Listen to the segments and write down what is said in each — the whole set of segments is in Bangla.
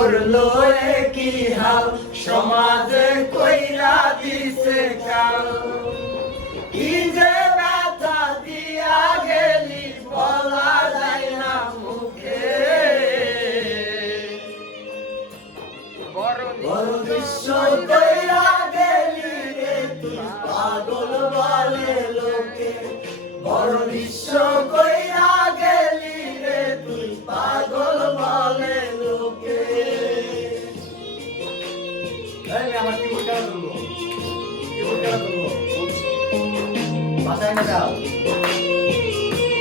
করলো কি হাল সমাজে কইরা দিছে কাল কি যে ব্যথা দিয়া গেলি বলা যায় না মুখে বড় বিশ্ব কইরা গেলি রে তুই পাগল বলে লোকে বড় বিশ্ব কইরা গেলি রে তুই পাগল বলে লোকে আমার কি বলতে বলবো কি বলতে বলবো বাসায় না যাও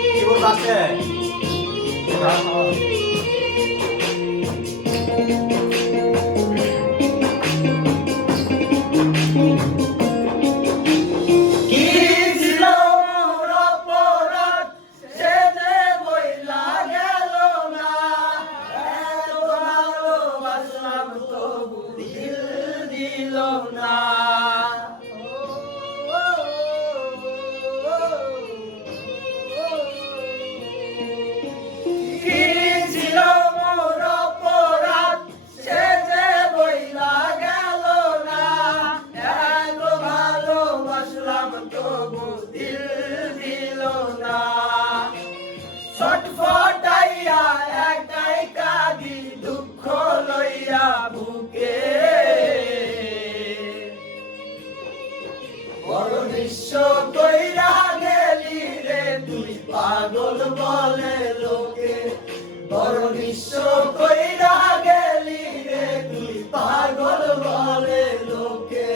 কি বল বাসায় ছটফটাইয়া একাই কাঁদি দুঃখ লইয়া বুকে বড় বিশ্ব কইরা গেলি রে তুই পাগল বলে লোকে বড় বিশ্ব কইরা গেলি রে তুই পাগল বলে লোকে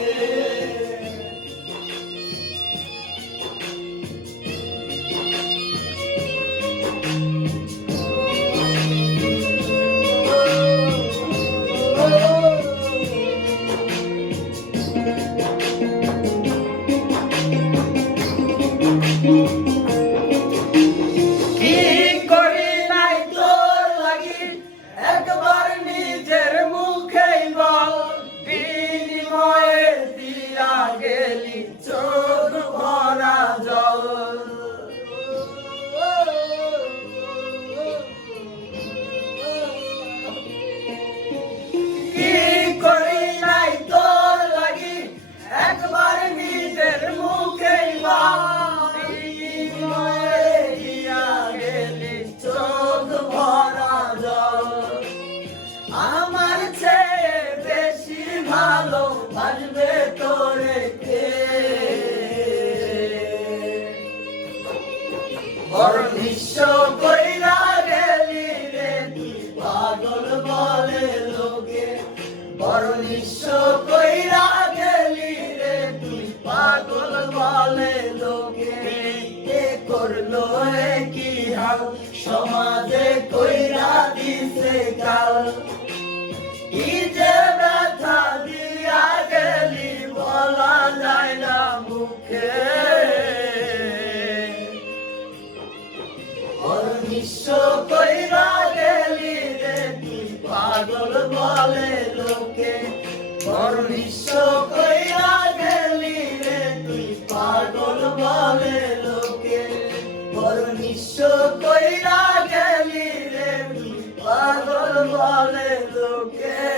আমার চেয়ে বেশি ভালো বাসবে তোরে কে বড় বিশ্ব কইরা গেলি রে তুই পাগল বলে লোকে বড় বিশ্ব কইরা গেলি রে তুই পাগল বলে লোকে কে করলো কি হাল সমাজে কইরা দিছে কাল কি যে ব্যথা দিয়া গেলি বলা যায় না মুখে বড় বিশ্ব কইরা গেলি রে তুই পাগল বলে লোকে বড় বিশ্ব কইরা গেলি রে তুই পাগল বলে লোকে বড় বিশ্ব কইরা গেলি রে তুই পাগল বলে লোকে